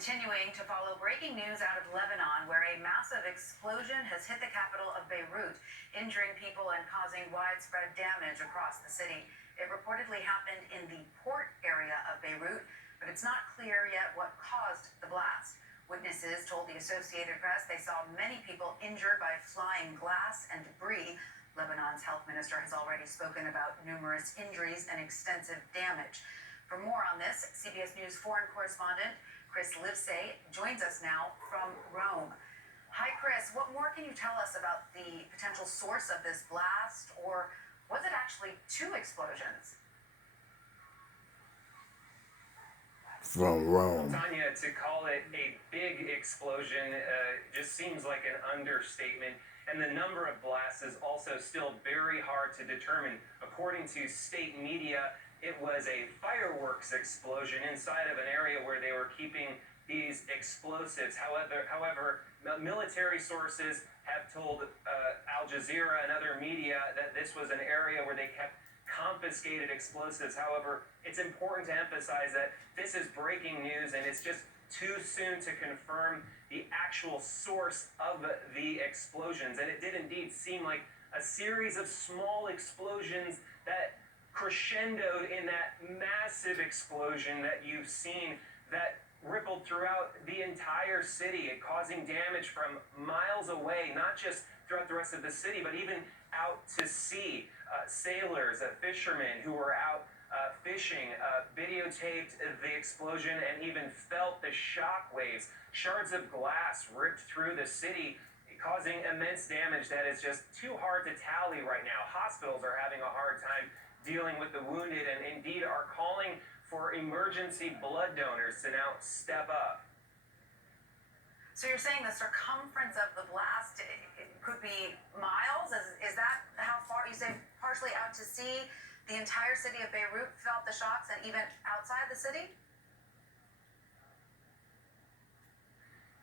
Continuing to follow breaking news out of Lebanon, where a massive explosion has hit the capital of Beirut, injuring people and causing widespread damage across the city. It reportedly happened in the port area of Beirut, but it's not clear yet what caused the blast. Witnesses told the Associated Press they saw many people injured by flying glass and debris. Lebanon's health minister has already spoken about numerous injuries and extensive damage. For more on this, CBS News foreign correspondent Chris Livesay joins us now from Rome. Hi, Chris. What more can you tell us about the potential source of this blast, or was it actually two explosions? From Rome. Tanya, to call it a big explosion just seems like an understatement, and the number of blasts is also still very hard to determine. According to state media, it was a fireworks explosion inside of an area where they were keeping these explosives. However, military sources have told Al Jazeera and other media that this was an area where they kept confiscated explosives. However, it's important to emphasize that this is breaking news and it's just too soon to confirm the actual source of the explosions. And it did indeed seem like a series of small explosions that crescendoed in that massive explosion that you've seen that rippled throughout the entire city, causing damage from miles away, not just throughout the rest of the city, but even out to sea. Sailors, fishermen who were out fishing, videotaped the explosion and even felt the shock waves. Shards of glass ripped through the city, causing immense damage that is just too hard to tally right now. Hospitals are having a hard time dealing with the wounded and indeed are calling for emergency blood donors to now step up. So you're saying the circumference of the blast it could be miles? Is that how far? You say partially out to sea? The entire city of Beirut felt the shocks, and even outside the city?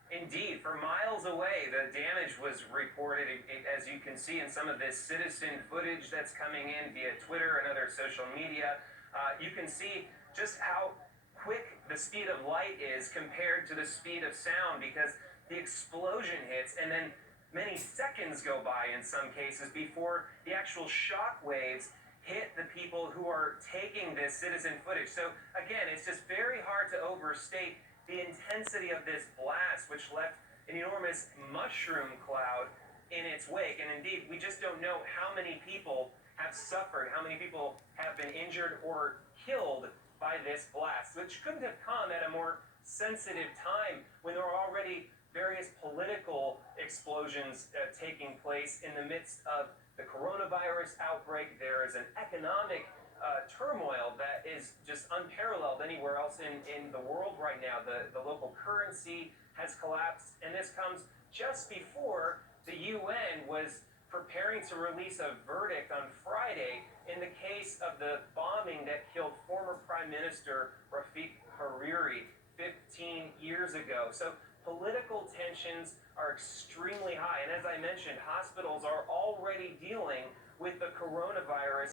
Indeed, for miles away, the damage was reported, as you can see in some of this citizen footage that's coming in via Twitter and other social media. You can see just how quick the speed of light is compared to the speed of sound, because the explosion hits and then many seconds go by in some cases before the actual shock waves hit the people who are taking this citizen footage. So again, it's just very hard to overstate the intensity of this blast, which left an enormous mushroom cloud in its wake. And indeed, we just don't know how many people have suffered, how many people have been injured or killed by this blast, which couldn't have come at a more sensitive time when there were already various political explosions taking place in the midst of the coronavirus outbreak. There is an economic turmoil that is just unparalleled anywhere else in the world right now. The local currency has collapsed, and this comes just before the UN was preparing to release a verdict on Friday in the case of the bombing that killed former Prime Minister Rafiq Hariri 15 years ago. So political tensions are extremely high, and as I mentioned, hospitals are already dealing with the coronavirus